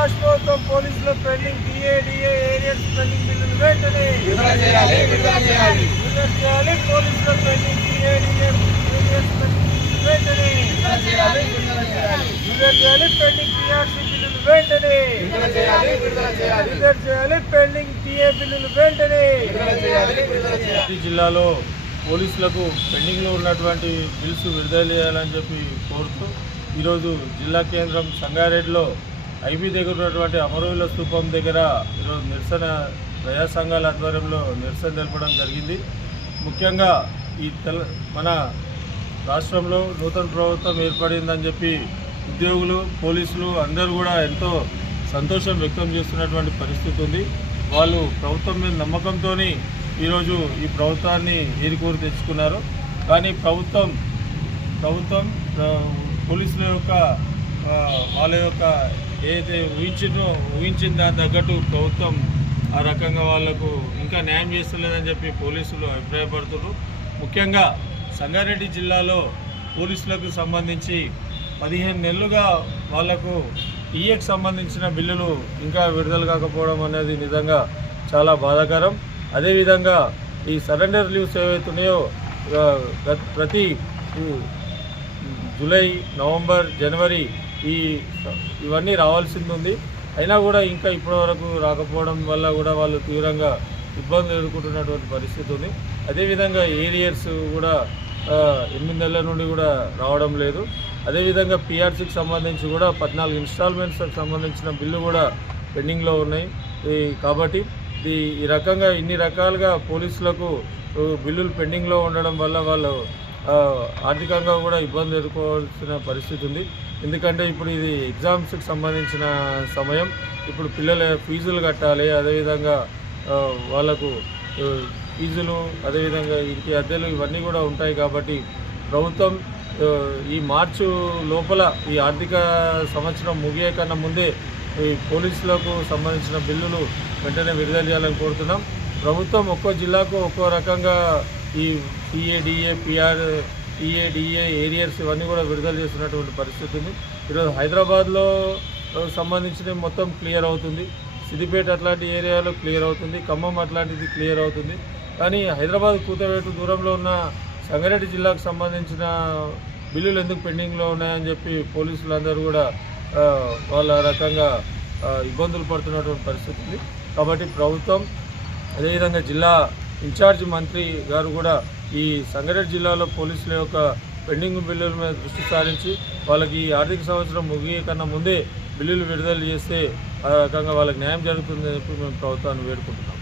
రాష్ట్ర ప్రభుత్వం పోలీసుల pending DA DA arrears pending బిల్లులు వెంటనే విడుదల చేయాలి విడుదల పోలీసుల pending DA DA arrears pending బిల్లులు వెంటనే విడుదల చేయాలి విడుదల చేయాలి. విడుదల చేయాలి. పెండింగ్ టీఆర్సీ బిల్లులు వెంటనే విడుదల చేయాలి విడుదల చేయాలి. విడుదల చేయాలి. పెండింగ్ టీఏ బిల్లులు వెంటనే విడుదల చేయాలి విడుదల చేయాలి. ప్రతి జిల్లాలో పోలీసులకు పెండింగ్లో ఉన్నటువంటి బిల్స్ విడుదల చేయాలని చెప్పి కోరుతూ ఈరోజు జిల్లా కేంద్రం సంగారెడ్డిలో ఐబీ దగ్గర ఉన్నటువంటి అమరవీల స్థూపం దగ్గర ఈరోజు నిరసన ప్రజా సంఘాల ఆధ్వర్యంలో నిరసన తెలపడం జరిగింది. ముఖ్యంగా ఈ తెల మన రాష్ట్రంలో నూతన ప్రభుత్వం ఏర్పడిందని చెప్పి ఉద్యోగులు పోలీసులు అందరూ కూడా ఎంతో సంతోషం వ్యక్తం చేస్తున్నటువంటి పరిస్థితి ఉంది. వాళ్ళు ప్రభుత్వం మీద నమ్మకంతో ఈరోజు ఈ ప్రభుత్వాన్ని ఏరికూరు తెచ్చుకున్నారు. కానీ ప్రభుత్వం ప్రభుత్వం పోలీసుల యొక్క వాళ్ళ యొక్క ఏదైతే ఊహించినో ఊహించిన దాని తగ్గట్టు ప్రభుత్వం ఆ రకంగా వాళ్ళకు ఇంకా న్యాయం చేస్తలేదని చెప్పి పోలీసులు అభిప్రాయపడుతున్నారు. ముఖ్యంగా సంగారెడ్డి జిల్లాలో పోలీసులకు సంబంధించి పదిహేను నెలలుగా వాళ్ళకు ఈఏకి సంబంధించిన బిల్లులు ఇంకా విడుదల కాకపోవడం అనేది నిజంగా చాలా బాధాకరం. అదేవిధంగా ఈ సరెండర్ లీవ్స్ ఏవైతున్నాయో ప్రతి జూలై నవంబర్ జనవరి ఈ ఇవన్నీ రావాల్సింది ఉంది. అయినా కూడా ఇంకా ఇప్పటివరకు రాకపోవడం వల్ల కూడా వాళ్ళు తీవ్రంగా ఇబ్బందులు ఎదుర్కొంటున్నటువంటి పరిస్థితి ఉంది. అదేవిధంగా ఏరియర్స్ కూడా ఎనిమిది నెలల నుండి కూడా రావడం లేదు. అదేవిధంగా పిఆర్సీకి సంబంధించి కూడా పద్నాలుగు ఇన్స్టాల్మెంట్స్కి సంబంధించిన బిల్లు కూడా పెండింగ్లో ఉన్నాయి. కాబట్టి ఈ ఈ రకంగా ఇన్ని రకాలుగా పోలీసులకు బిల్లులు పెండింగ్లో ఉండడం వల్ల వాళ్ళు ఆర్థికంగా కూడా ఇబ్బంది ఎదుర్కోవాల్సిన పరిస్థితి ఉంది. ఎందుకంటే ఇప్పుడు ఇది ఎగ్జామ్స్కి సంబంధించిన సమయం. ఇప్పుడు పిల్లల ఫీజులు కట్టాలి అదేవిధంగా వాళ్ళకు ఫీజులు అదేవిధంగా ఇంటి అద్దెలు ఇవన్నీ కూడా ఉంటాయి కాబట్టి ప్రభుత్వం ఈ మార్చు లోపల ఈ ఆర్థిక సంవత్సరం ముగియే కన్నా ముందే ఈ పోలీసులకు సంబంధించిన బిల్లులు వెంటనే విడుదల చేయాలని కోరుతున్నాం. ప్రభుత్వం ఒక్కో జిల్లాకు ఒక్కో రకంగా ఈ పిఏడిఏ పిఆర్ పిఏడిఏ ఏరియర్స్ ఇవన్నీ కూడా విడుదల చేస్తున్నటువంటి పరిస్థితి ఉంది. ఈరోజు హైదరాబాద్లో సంబంధించినవి సంబంధించిన మొత్తం క్లియర్ అవుతుంది. సిద్దిపేట అట్లాంటి ఏరియాలో క్లియర్ అవుతుంది. ఖమ్మం అట్లాంటిది క్లియర్ అవుతుంది. కానీ హైదరాబాద్ కూతవేటు దూరంలో ఉన్న సంగారెడ్డి జిల్లాకు సంబంధించిన బిల్లులు ఎందుకు పెండింగ్లో ఉన్నాయని చెప్పి పోలీసులు అందరూ కూడా వాళ్ళ రకంగా ఇబ్బందులు పడుతున్నటువంటి పరిస్థితి ఉంది. కాబట్టి ప్రభుత్వం అదేవిధంగా జిల్లా ఇన్ఛార్జ్ మంత్రి గారు కూడా ఈ సంగారెడ్డి జిల్లాలో పోలీసుల యొక్క పెండింగ్ బిల్లుల మీద దృష్టి సారించి వాళ్ళకి ఈ ఆర్థిక సంవత్సరం ముగియ కన్నా ముందే బిల్లులు విడుదల చేస్తే ఆ రకంగా వాళ్ళకి న్యాయం జరుగుతుందని చెప్పి మేము ప్రభుత్వాన్ని వేడుకుంటున్నాం.